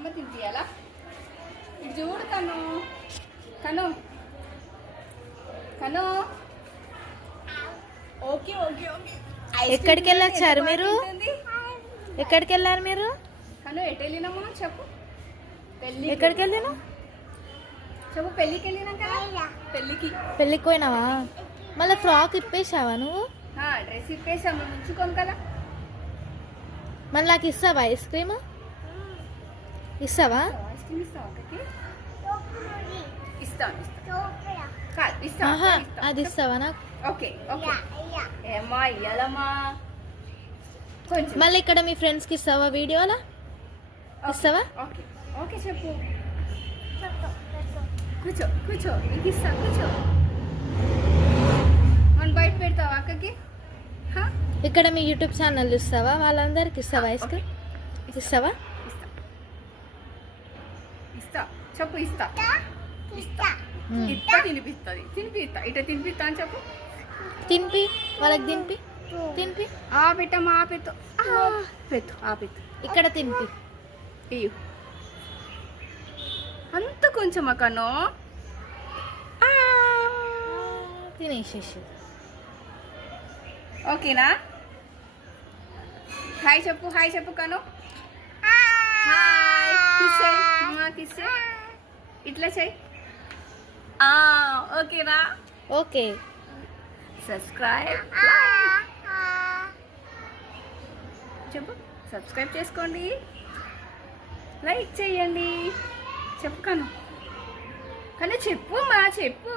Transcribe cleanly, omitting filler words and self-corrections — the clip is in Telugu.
అమ్మ తినిపియాలా? ఇది చూడు కను కను కను. Okay okay okay. ఎక్కడికి వెళ్ళొచ్చారు మీరు? ఎక్కడికి వెళ్ళారు మీరు? కను ఎటు వెళ్ళినామా చెప్పు. పెళ్ళి. ఎక్కడికి వెళ్ళినా చెప్పు. పెళ్ళికి వెళ్ళినాం కదా. పెళ్ళికి పోయినావా? మళ్ళీ ఫ్రాక్ ఇప్పేసావా నువ్వు? డ్రెస్ ఇప్పేసాము, ఉంచుకోను కదా. మళ్ళీ నాకు ఇస్తావా ఐస్ క్రీమ్? ఇస్తావా? ఐస్ క్రీమ్ ఇస్తావా అక్కకి? ఇస్తాను. అది ఇస్తావా నాకు? Okay okay. ఏమ్మా ఇయ్యాలమ్మా కొంచెం. మళ్ళీ ఇక్కడ మీ ఫ్రెండ్స్కి ఇస్తావా వీడియోలా? ఇస్తావా? ఓకే ఓకే చెప్పు. కూర్చో కూర్చో, నీకు ఇస్తా కూర్చో. మనం బయట పెడతావా అక్కకి? ఇక్కడ మీ యూట్యూబ్ ఛానల్ ఇస్తావా? వాళ్ళందరికి ఇస్తావా ఐస్ క్రీమ్? ఇస్తావా? ఇస్తా చెప్పు. ఇస్తా ఇస్తా ఇస్తా. తినిపిస్తా ఇట తినిపిస్తా అని చెప్పు. తినిపి వాళ్ళకి తినిపి తినిపి. పెట్టమ్మా పెట్టు పెట్టు పెట్టు. ఇక్కడ తినిపి. ఇయ్యు అంత కొంచెం అక్కను తినేసేసి. ఓకేనా? హాయ్ చెప్పు. హాయ్ చెప్పు కను. హాయ్ కిస్ చెయ్. ఇట్లా చెయ్యి. ఓకేనా? ఓకే. సబ్స్క్రైబ్ చెప్పు. సబ్స్క్రైబ్ చేసుకోండి, లైక్ చేయండి. చెప్పు కను. కను చెప్పు మా చెప్పు.